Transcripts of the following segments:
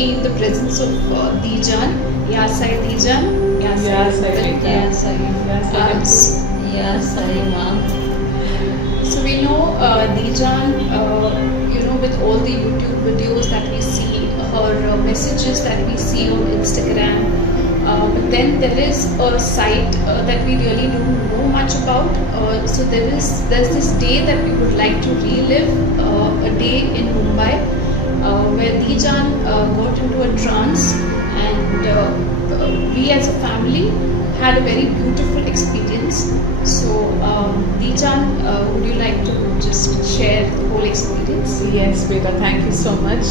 be in the presence of Jaan. Ya Sai Jaan. Ya Sai. Ya Sai. Ya Sai. So we know Jaan, with all the YouTube videos that we see, her messages that we see on Instagram. But then there is a site that we really don't know much about. So there's this day that we would like to relive, a day in Mumbai where Jaan got into a trance, and we as a family had a very beautiful experience. So Jaan, would you like to just share the whole experience? Yes, Beta, thank you so much.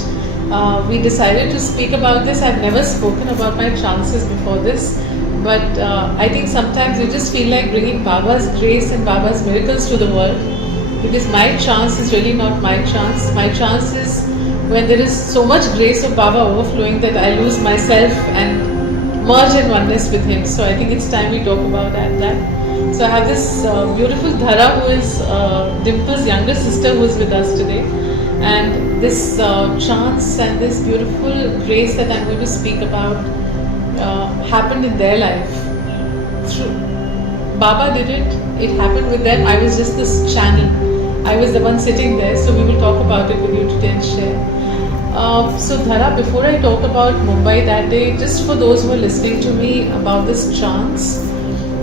We decided to speak about this. I've never spoken about my trances before this, but I think sometimes you just feel like bringing Baba's grace and Baba's miracles to the world, because my trance is really not my trance. My trance is when there is so much grace of Baba overflowing that I lose myself and merge in oneness with Him. So I think it's time we talk about that. So I have this beautiful Dhara, who is Dimple's younger sister, who is with us today. And this trance and this beautiful grace that I'm going to speak about happened in their life. Through Baba did it, it happened with them. I was just this channel. I was the one sitting there, so we will talk about it with you today and share. So Dhara, before I talk about Mumbai that day, just for those who are listening to me about this trance,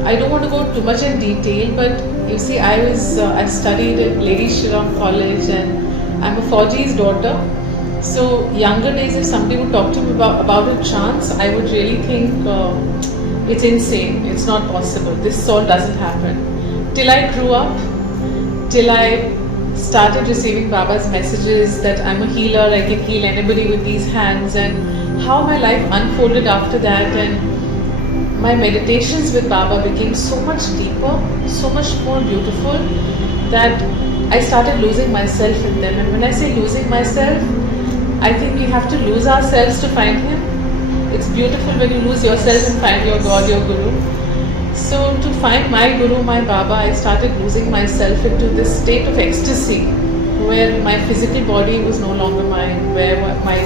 I don't want to go too much in detail, but you see, I studied at Lady Shriram College, and I'm a Fauji's daughter. So younger days, if somebody would talk to me about a trance, I would really think it's insane, it's not possible, this all doesn't happen. Till I grew up, till I started receiving Baba's messages that I'm a healer, I can heal anybody with these hands, and how my life unfolded after that, and my meditations with Baba became so much deeper, so much more beautiful, that I started losing myself in them. And when I say losing myself, I think we have to lose ourselves to find Him. It's beautiful when you lose yourself and find your God, your Guru. So to find my Guru, my Baba, I started losing myself into this state of ecstasy, where my physical body was no longer mine, where my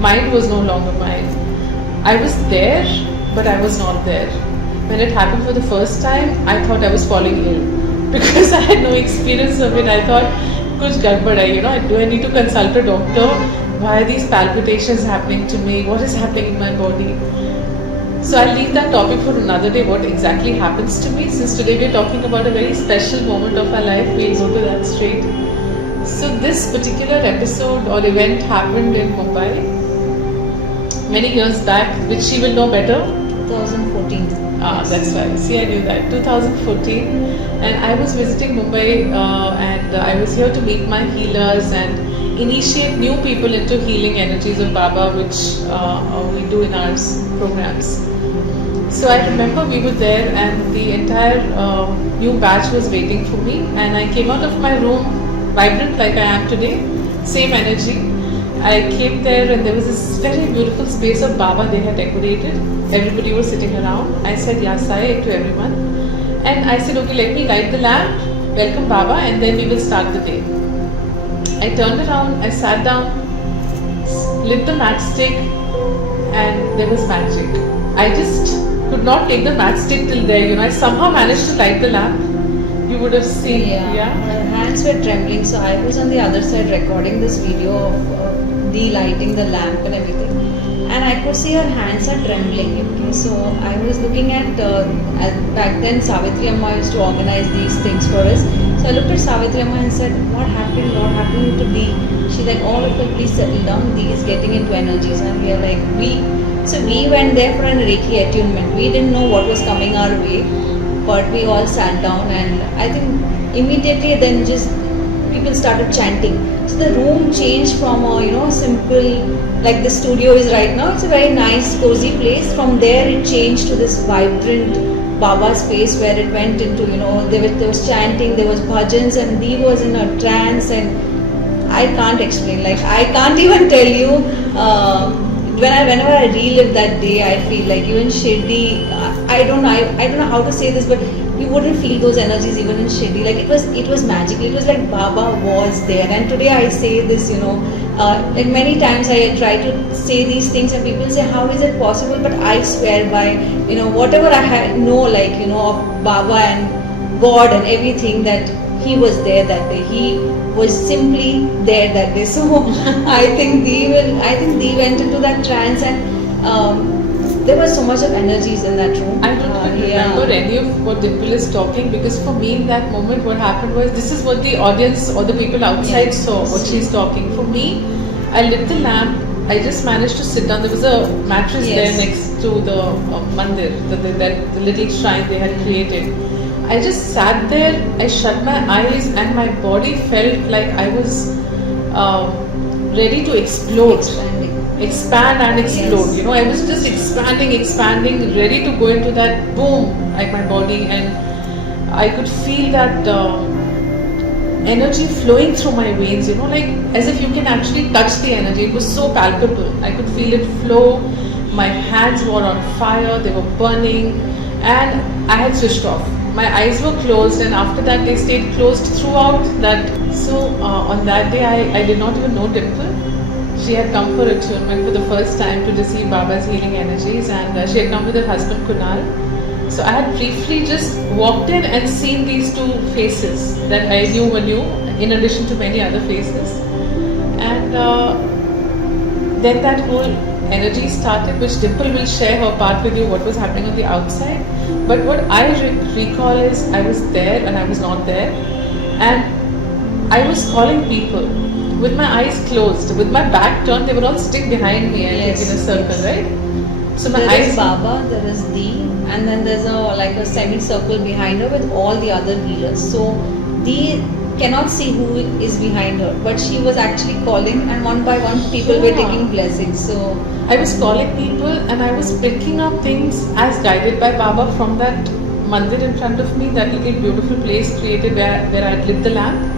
mind was no longer mine. I was there, but I was not there. When it happened for the first time, I thought I was falling ill. Because I had no experience of it. I thought, kuch gadbad hai, do I need to consult a doctor? Why are these palpitations happening to me? What is happening in my body? So I'll leave that topic for another day, what exactly happens to me. Since today we're talking about a very special moment of our life, we'll go to that straight. So this particular episode or event happened in Mumbai many years back, which she will know better. 2014. That's right. See, I knew that. 2014, and I was visiting Mumbai, and I was here to meet my healers and initiate new people into healing energies of Baba, which we do in our programs. So I remember we were there, and the entire new batch was waiting for me, and I came out of my room vibrant like I am today, same energy. I came there, and there was this very beautiful space of Baba they had decorated. Everybody was sitting around. I said Ya Sai to everyone, and I said, okay, let me light the lamp, welcome Baba, and then we will start the day. I turned around, I sat down, lit the matchstick, and there was magic. I just could not take the matchstick till there, I somehow managed to light the lamp. You would have seen, yeah. My hands were trembling, so I was on the other side recording this video of de-lighting the lamp and everything, and I could see her hands are trembling. Okay, so I was looking at back then Savitri Amma used to organize these things for us. So I looked at Savitri Amma and said, what happened to Dee? She's like, all of you please settle down, Dee is getting into energies. And we are like, we went there for an Reiki attunement. We didn't know what was coming our way, but we all sat down, and I think immediately then just people started chanting. So the room changed from a simple, like the studio is right now, it's a very nice cozy place. From there it changed to this vibrant Baba space where it went into, there was chanting, there was bhajans, and Dee was in a trance, and I can't explain, like I can't even tell you. Whenever I relive that day, I feel like even Shirdi, I don't know how to say this, but you wouldn't feel those energies even in Shirdi. Like it was magical. It was like Baba was there. And today I say this, like many times I try to say these things and people say, how is it possible? But I swear by, whatever I know, like, of Baba and God and everything, that he was there that day. He was simply there that day. So I think Dee went into that trance, and there was so much of energies in that room. I don't even remember any of what Dimple is talking, because for me in that moment what happened was, this is what the audience or the people outside saw, what she's talking. For me, I lit the lamp, I just managed to sit down. There was a mattress there next to the mandir, the little shrine they had created. I just sat there, I shut my eyes, and my body felt like I was ready to explode. Expand and explode. Yes. I was just expanding, ready to go into that boom, like my body, and I could feel that energy flowing through my veins, like as if you can actually touch the energy. It was so palpable. I could feel it flow. My hands were on fire, they were burning, and I had switched off. My eyes were closed, and after that they stayed closed throughout that. So on that day I did not even know Dimple. She had come for attunement for the first time to receive Baba's healing energies, and she had come with her husband Kunal. So I had briefly just walked in and seen these two faces that I knew were new, in addition to many other faces. And then that whole energy started, which Dimple will share her part with you, what was happening on the outside. But what I recall is, I was there and I was not there, and I was calling people with my eyes closed, with my back turned. They were all sitting behind me, I think in a circle, right? So my there eyes. is Baba, there is Dee, and then there's a semicircle behind her with all the other healers. So Dee cannot see who is behind her, but she was actually calling, and one by one people were taking blessings. So I was calling people, and I was picking up things as guided by Baba from that mandir in front of me, that little beautiful place created where I had lit the lamp.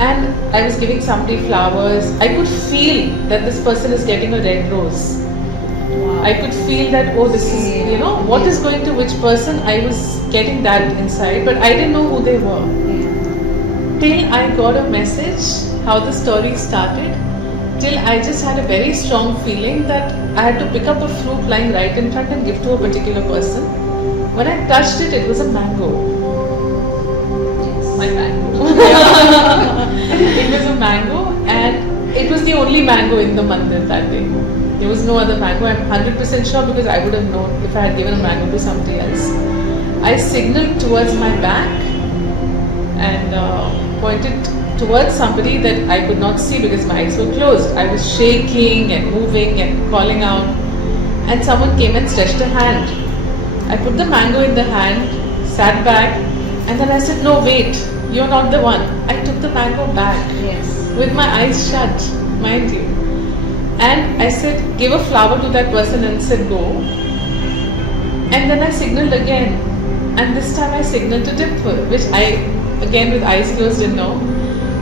And I was giving somebody flowers. I could feel that this person is getting a red rose. wow. I could feel that, oh, this is, what is going to which person. I was getting that inside, but I didn't know who they were. Till I got a message, how the story started, till I just had a very strong feeling that I had to pick up a fruit lying right in front and give to a particular person. When I touched it, it was a mango. My mango. It was a mango, and it was the only mango in the mandir that day. There was no other mango. I'm 100% sure, because I would have known if I had given a mango to somebody else. I signaled towards my back and pointed towards somebody that I could not see because my eyes were closed. I was shaking and moving and calling out, and someone came and stretched a hand. I put the mango in the hand, sat back, and then I said, no, wait, you're not the one. I took the mango back with my eyes shut, mind you. And I said, give a flower to that person, and said, go. And then I signaled again. And this time I signaled to Dimple, which I, again with eyes closed, didn't know.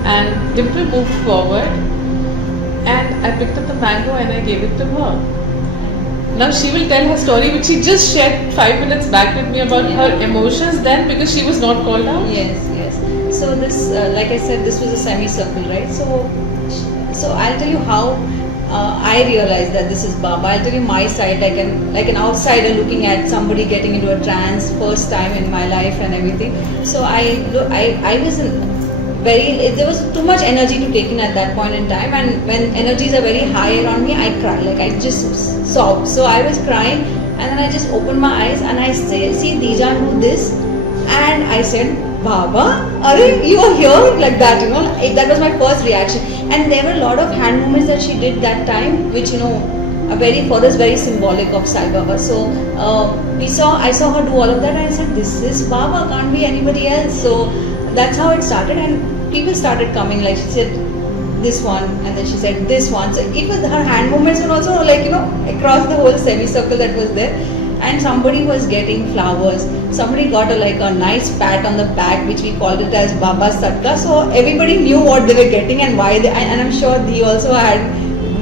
And Dimple moved forward, and I picked up the mango and I gave it to her. Now she will tell her story, which she just shared 5 minutes back with me about her emotions then, because she was not called out. Yes. So this, like I said, this was a semicircle, right? So I'll tell you how I realized that this is Baba. I'll tell you my side, like an outsider looking at somebody getting into a trance first time in my life and everything. So I was there was too much energy to take in at that point in time, and when energies are very high around me, I cry, like I just sob. So I was crying, and then I just opened my eyes and I see Jaan do this, and I said, Baba, are you are here, like that, that was my first reaction. And there were a lot of hand movements that she did that time, which for us very symbolic of Sai Baba. So I saw her do all of that, and I said, this is Baba, can't be anybody else. So that's how it started, and people started coming, like she said this one, and then she said this one. So it was, her hand movements were also across the whole semicircle that was there. And somebody was getting flowers. Somebody got a nice pat on the back, which we called it as Baba's Sadka. So everybody knew what they were getting and why they, and I'm sure they also had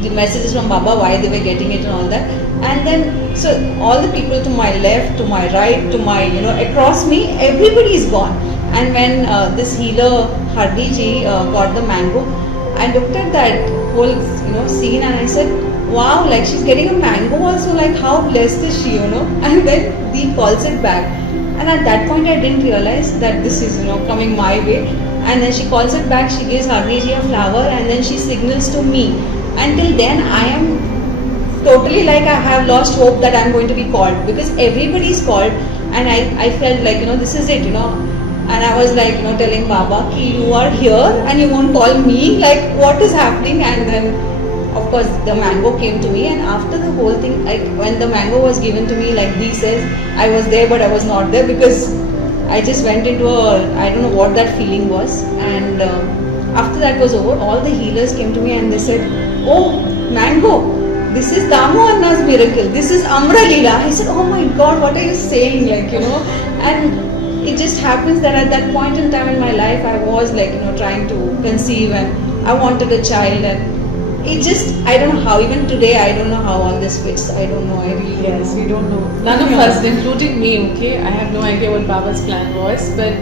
the messages from Baba why they were getting it and all that. And then, so all the people to my left, to my right, to my, across me, everybody is gone. And when this healer, Shirdi ji, got the mango, I looked at that whole scene and I said, wow, like she's getting a mango also, like how blessed is she, And then Dee calls it back. And at that point I didn't realize that this is, coming my way. And then she calls it back, she gives Agneji a flower and then she signals to me. Until then I am totally like I have lost hope that I'm going to be called, because everybody's called, and I felt like, this is it, and I was like, telling Baba, ki you are here and you won't call me, like what is happening? And then of course the mango came to me, and after the whole thing, like when the mango was given to me, like Dee says, I was there but I was not there, because I just went into I don't know what that feeling was. And after that was over, all the healers came to me and they said, oh, mango, this is Damu Anna's miracle, this is Amra-Leela. I said, oh my God, what are you saying, like, and it just happens that at that point in time in my life, I was like, trying to conceive, and I wanted a child, and it just, I don't know how, even today, I don't know how all this fits. I don't know, I really Yes, we don't know. None of us, including me, okay? I have no idea what Baba's plan was, but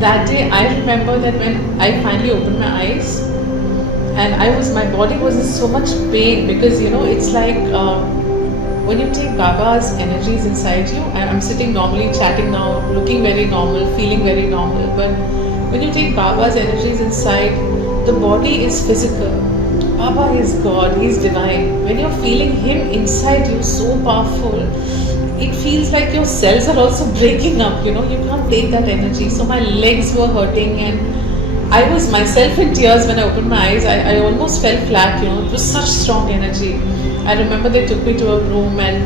that day I remember that when I finally opened my eyes, and my body was in so much pain, because it's like when you take Baba's energies inside you, and I'm sitting normally, chatting now, looking very normal, feeling very normal, but when you take Baba's energies inside, the body is physical. Baba is God, He's divine. When you're feeling Him inside you, so powerful, it feels like your cells are also breaking up, you can't take that energy. So my legs were hurting, and I was myself in tears when I opened my eyes. I almost fell flat, it was such strong energy. I remember they took me to a room and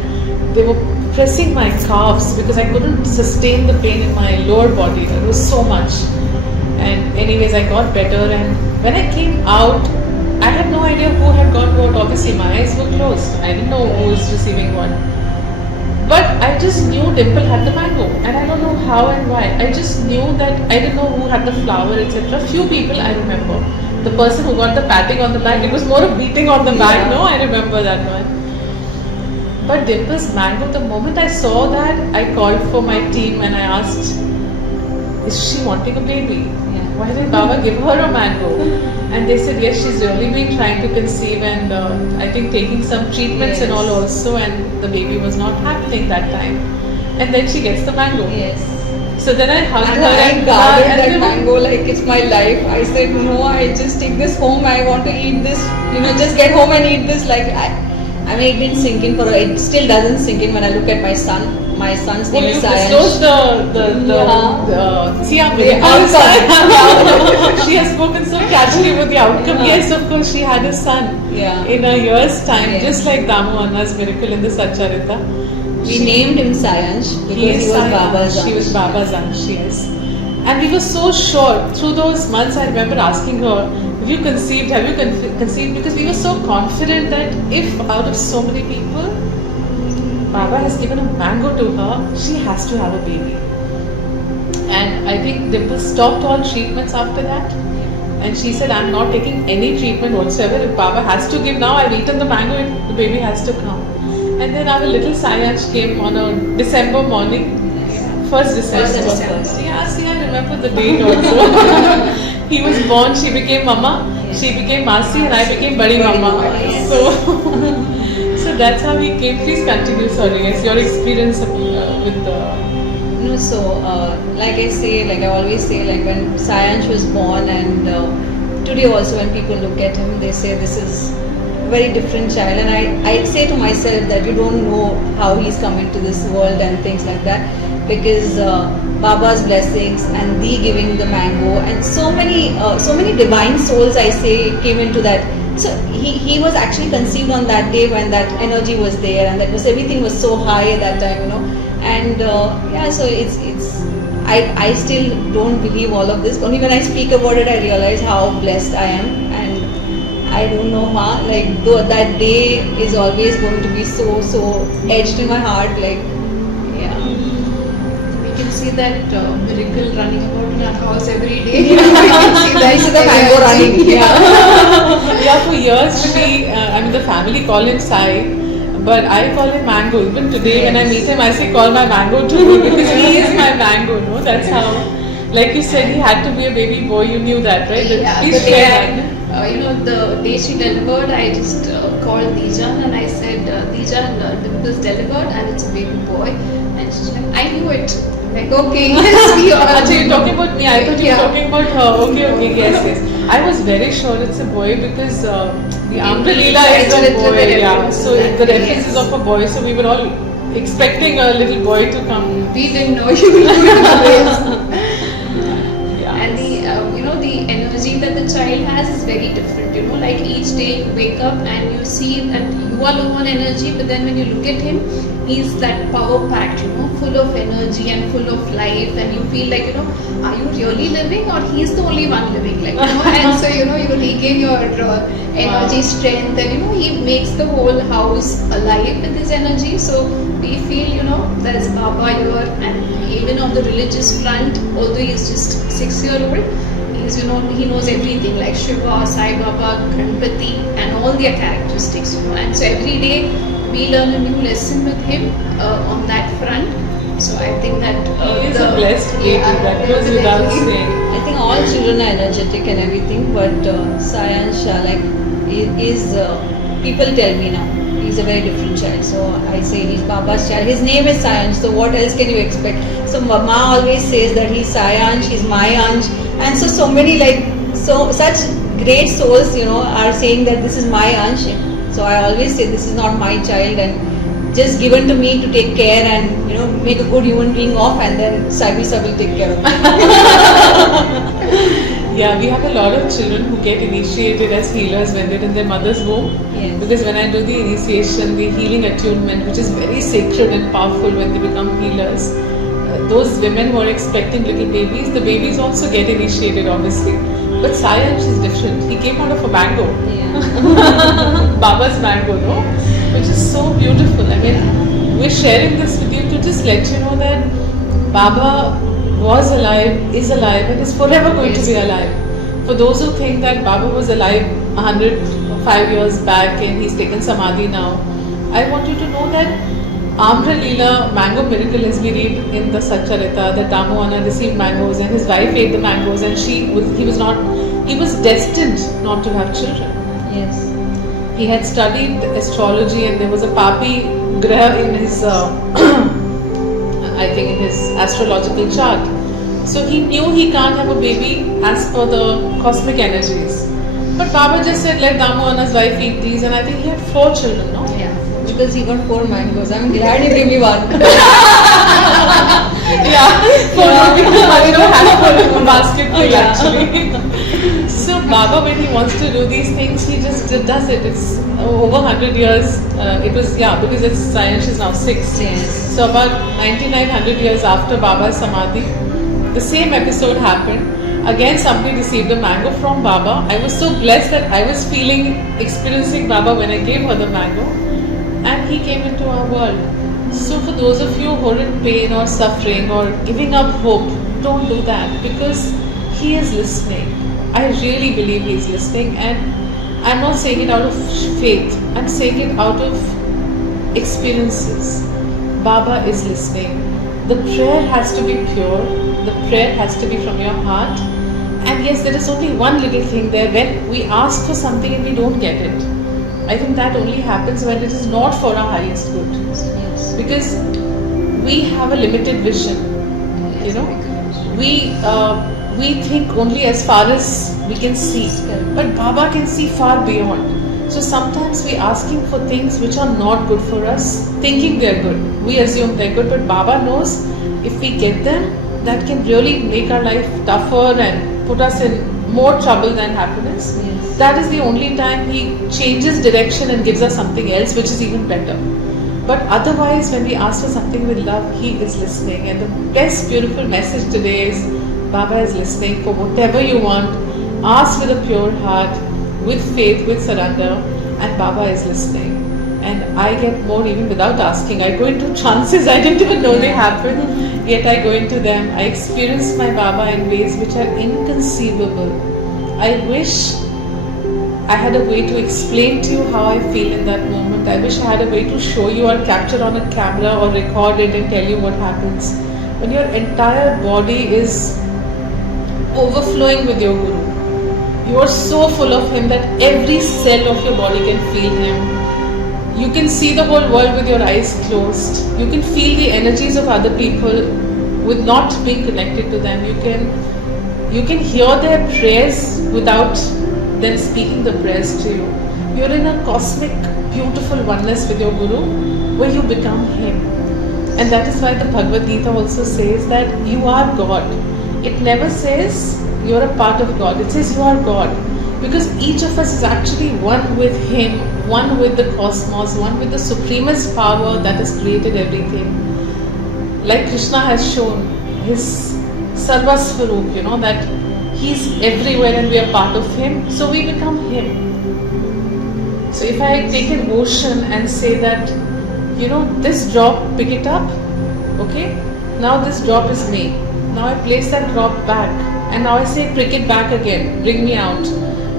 they were pressing my calves because I couldn't sustain the pain in my lower body. It was so much. And anyways, I got better, and when I came out, I had no idea who had got what. Obviously, my eyes were closed. I didn't know who was receiving what. But I just knew Dimple had the mango, and I don't know how and why. I just knew that I didn't know who had the flower, etc. Few people I remember. The person who got the patting on the back, it was more of beating on the back. No, I remember that one. But Dimple's mango, the moment I saw that, I called for my team and I asked, is she wanting a baby? Why did Baba give her a mango? And they said, yes, she's really been trying to conceive, and I think taking some treatments and all also, and the baby was not happening that time. And then she gets the mango. Yes. So then I hugged And her I and guarded and that mango like it's my life. I said, no, I just take this home. I want to eat this. Just get home and eat this. Like I mean, it didn't sink in it still doesn't sink in when I look at my son. My son's name is Sai. Disclose she has spoken so casually with the outcome. Yes, of course, she had a son in a year's time, just like Damu Anna's miracle in the Satcharita. We named him Sayansh because he was Baba's Ansh. She was Baba's Ansh, yes. And we were so sure. Through those months, I remember asking her, have you conceived? Because we were so confident that if out of so many people, Baba has given a mango to her, she has to have a baby. And I think Dimple stopped all treatments after that. And she said, I'm not taking any treatment whatsoever. If Baba has to give now, I've eaten the mango, the baby has to come. And then our little Sayansh came on a December morning. 1st December. Yeah, see, I remember the date also. He was born, she became Mama, she became Masi, and I became Badi Mama. So that's how we came. Please continue, sorry. Yes, your experience with the... No, so like I always say, like when Sayansh was born, and today also when people look at him, they say this is a very different child. And I say to myself that you don't know how he's come into this world and things like that. Because Baba's blessings and Dee giving the mango and so many divine souls, I say, came into that. So he was actually conceived on that day when that energy was there, and that was everything was so high at that time, And so it's I still don't believe all of this. Only when I speak about it, I realize how blessed I am, and I don't know, Ma. Like though that day is always going to be so etched in my heart, like. We can see that miracle running about in our house every day. I see the mango running. Yeah, for years the family call him Sai, but I call him Mango. Even today when I meet him, I say call my mango too, because he is my mango, no? That's how, like you said, he had to be a baby boy. You knew that, right? Yeah, Please share that. the day she delivered, I just called Dijan and I said, Dijan, Dimple's delivered and it's a baby boy. And she's like, I knew it. I'm like, okay, yes, we are. Actually, you're talking about me. I thought you were Yeah. talking about her. Okay, yes. I was very sure it's a boy because the Amra-Leela is a boy. Yeah, so the reference is of a boy. So we were all expecting a little boy to come. We didn't know you were doing this. Yeah. And the energy that the child has is very different. Like each day you wake up and you see that you are low on energy, but then when you look at him, he's that power packed, full of energy and full of life, and you feel like, are you really living or he's the only one living? Like, and so, you regain your energy, strength, and he makes the whole house alive with his energy. So we feel, there's Baba here, and even on the religious front, although he's just 6-year-old, he's, he knows everything like Shiva, Sai Baba, Ganpati, and all their characteristics, and so every day we learn a new lesson with him on that front. So I think that he is a blessed baby, that goes without saying. I think all children are energetic and everything, but Sayansh, is people tell me now, he's a very different child. So I say he's Baba's child. His name is Sayansh, so what else can you expect? So Mama always says that he's Sayansh, he's my Ansh, and so many such great souls, are saying that this is my Ansh. So I always say this is not my child and just given to me to take care and make a good human being of, and then SAIBISA will take care of Yeah, we have a lot of children who get initiated as healers when they're in their mother's womb. Yes. Because when I do the initiation, the healing attunement, which is very sacred and powerful when they become healers, those women who are expecting little babies, the babies also get initiated obviously. But Sayansh is different. He came out of a mango. Yeah. Baba's mango, no? Which is so beautiful. I mean, we're sharing this with you to just let you know that Baba was alive, is alive, and is forever going to be alive. For those who think that Baba was alive 105 years back and he's taken Samadhi now, I want you to know that Amra-Leela mango miracle, as we read in the Satcharita, that Damu Anna received mangoes and his wife ate the mangoes, and he was destined not to have children. Yes. He had studied astrology, and there was a Papi Graha in his, I think in his astrological chart. So he knew he can't have a baby as per the cosmic energies. But Baba just said, let Damu Anna's wife eat these, and I think he had 4 children, no? Yeah. Because he got 4 mangoes. I'm glad he gave me one. Yeah, 4 rupees, have a basket full Yeah. actually. So Baba, when he wants to do these things, he just does it. It's over 100 years. Because it's Sayansh is now 6. Yes. So about 9900 years after Baba's Samadhi, the same episode happened. Again, somebody received a mango from Baba. I was so blessed that I was experiencing Baba when I gave her the mango, and he came into our world. So for those of you who are in pain or suffering or giving up hope, don't do that, because he is listening. I really believe he is listening, and I'm not saying it out of faith. I'm saying it out of experiences. Baba is listening. The prayer has to be pure. The prayer has to be from your heart. And yes, there is only one little thing there. When we ask for something and we don't get it, I think that only happens when it is not for our highest good. Yes. Because we have a limited vision. We think only as far as we can see, but Baba can see far beyond. So sometimes we ask him for things which are not good for us, thinking they're good. We assume they're good, but Baba knows if we get them, that can really make our life tougher and put us in more trouble than happiness. Yes. That is the only time he changes direction and gives us something else which is even better. But otherwise, when we ask for something with love, he is listening. And the best beautiful message today is Baba is listening for whatever you want. Ask with a pure heart, with faith, with surrender, and Baba is listening. And I get more even without asking. I go into trances I didn't even know they happen, yet I go into them. I experience my Baba in ways which are inconceivable. I wish I had a way to explain to you how I feel in that moment. I wish I had a way to show you or capture on a camera or record it and tell you what happens when your entire body is overflowing with your Guru. You are so full of Him that every cell of your body can feel Him. You can see the whole world with your eyes closed. You can feel the energies of other people with not being connected to them. You can hear their prayers without them speaking the prayers to you. You're in a cosmic, beautiful oneness with your Guru where you become Him. And that is why the Bhagavad Gita also says that you are God. It never says you're a part of God. It says you are God. Because each of us is actually one with Him, one with the cosmos, one with the supremest power that has created everything. Like Krishna has shown His Sarvasvarup, that He's everywhere and we are part of Him, so we become Him. So if I take an ocean and say that, this drop, pick it up, okay? Now this drop is me. Now I place that drop back and now I say, pick it back again, bring me out.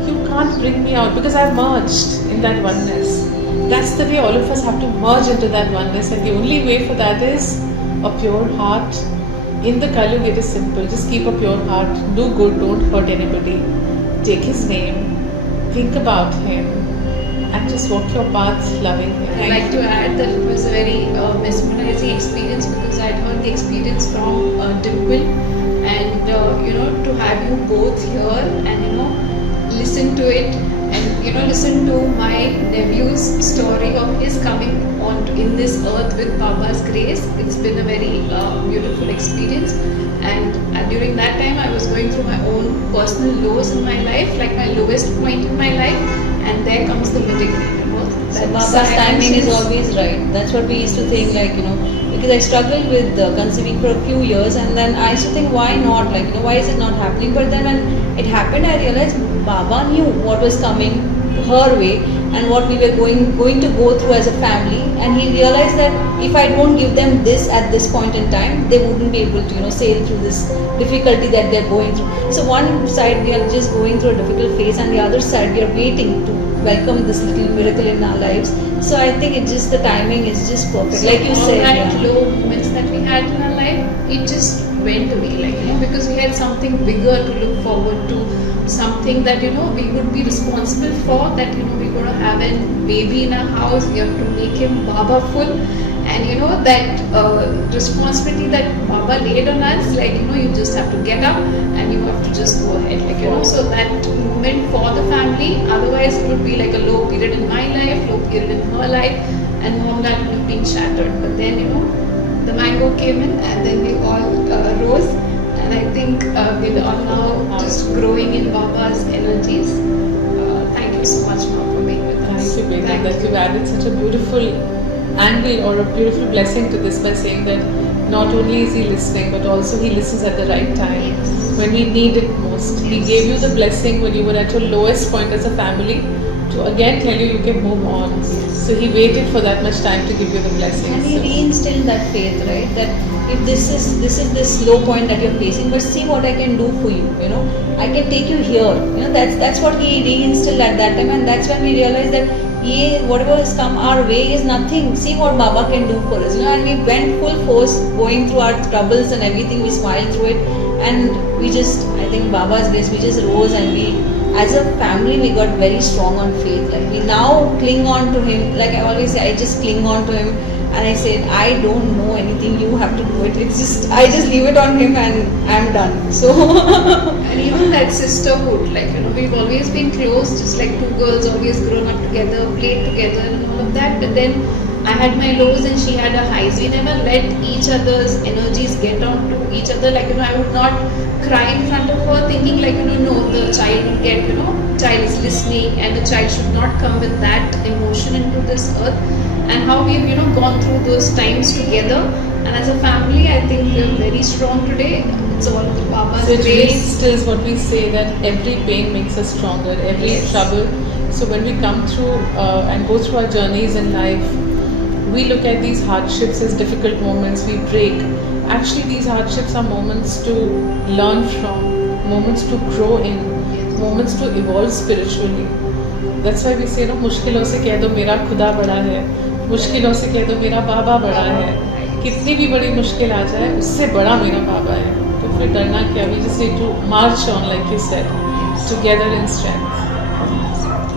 You can't bring me out because I've merged in that oneness. That's the way all of us have to merge into that oneness, and the only way for that is a pure heart. In the Kali it is simple. Just keep a pure heart, do good, don't hurt anybody. Take His name, think about Him, and just walk your path loving Him. I'd like to add that it was a very mesmerizing experience because I'd heard the experience from Dimple, and to have you both here and listen to it, and listen to my nephew's story of his coming on in this earth with Baba's grace. It's been a very beautiful experience, and during that time I was going through my own personal lows in my life, like my lowest point in my life, and there comes the miracle. So Baba's timing is always right. That's what we used to think, because I struggled with conceiving for a few years, and then I used to think, why not? Why is it not happening? But then when it happened, I realized Baba knew what was coming her way and what we were going to go through as a family, and he realized that if I don't give them this at this point in time, they wouldn't be able to sail through this difficulty that they're going through. So one side we are just going through a difficult phase, and the other side we are waiting to welcome this little miracle in our lives. So I think it's just the timing is just perfect. So like you said, that low moments that we had in our life, it just went away, because we had something bigger to look forward to, something that we would be responsible for, that we're going to have a baby in our house, we have to make him Baba full, and that responsibility that Baba laid on us, you just have to get up and you have to just go ahead, so that moment for the family. Otherwise it would be like a low period in my life, low period in her life, and mom that would have been shattered. But then the mango came in, and then we all rose, and I think we are now just growing in Baba's energies. Thank you so much, Ma, for being with us. Thank you, Beta, that you've added such a beautiful angle or a beautiful blessing to this by saying that not only is He listening, but also He listens at the right time. Yes. When we need it most. Yes. He gave you the blessing when you were at your lowest point as a family to again tell you can move on. Yes. So He waited for that much time to give you the blessing. And He reinstilled that faith, right? That if this is this low point that you're facing, but see what I can do for you. I can take you here. That's what He reinstilled at that time, and that's when we realized that whatever has come our way is nothing. See what Baba can do for us. And we went full force, going through our troubles and everything. We smiled through it, and we just, I think Baba's grace, we just rose, and we, as a family, we got very strong on faith. We now cling on to Him. Like I always say, I just cling on to Him, and I said, I don't know anything. You have to do it. It's just, I just leave it on Him, and I'm done. So. And even that sisterhood, we've always been close, just like two girls, always grown up together, played together and all of that. But then I had my lows and she had her highs. We never let each other's energies get onto each other. I would not cry in front of her thinking no, the child will get, child is listening, and the child should not come with that emotion into this earth. And how we've, gone through those times together. And as a family, I think we're very strong today. It's all the Baba's grace. So it grace. what we say, that every pain makes us stronger, every Yes. trouble. So when we come through and go through our journeys in life, we look at these hardships as difficult moments, we break. Actually, these hardships are moments to learn from, moments to grow in, moments to evolve spiritually. That's why we say, मुश्किलों से कह दो मेरा खुदा बड़ा है, मुश्किलों से कह दो मेरा बाबा बड़ा है. कितनी भी बड़ी मुश्किल आ जाए, उससे बड़ा मेरा बाबा है. तो फिर डरना क्या? We just need to march on, like you said. together in strength.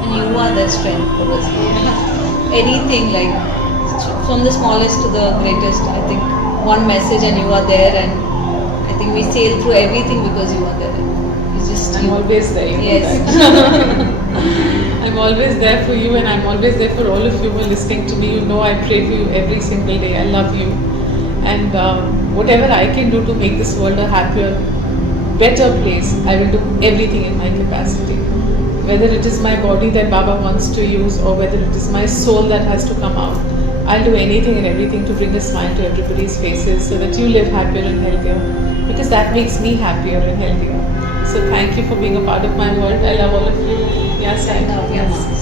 And you are that strength for us. Anything like from the smallest to the greatest, I think one message and you are there, and I think we sail through everything because you are there. It's just I'm you. always there. You know Yes. that. I'm always there for you, and I'm always there for all of you who are listening to me. You know I pray for you every single day. I love you. And whatever I can do to make this world a happier, better place, I will do everything in my capacity. Whether it is my body that Baba wants to use, or whether it is my soul that has to come out, I'll do anything and everything to bring a smile to everybody's faces so that you live happier and healthier, because that makes me happier and healthier. So thank you for being a part of my world. I love all of you. Yes, I love you. Yes.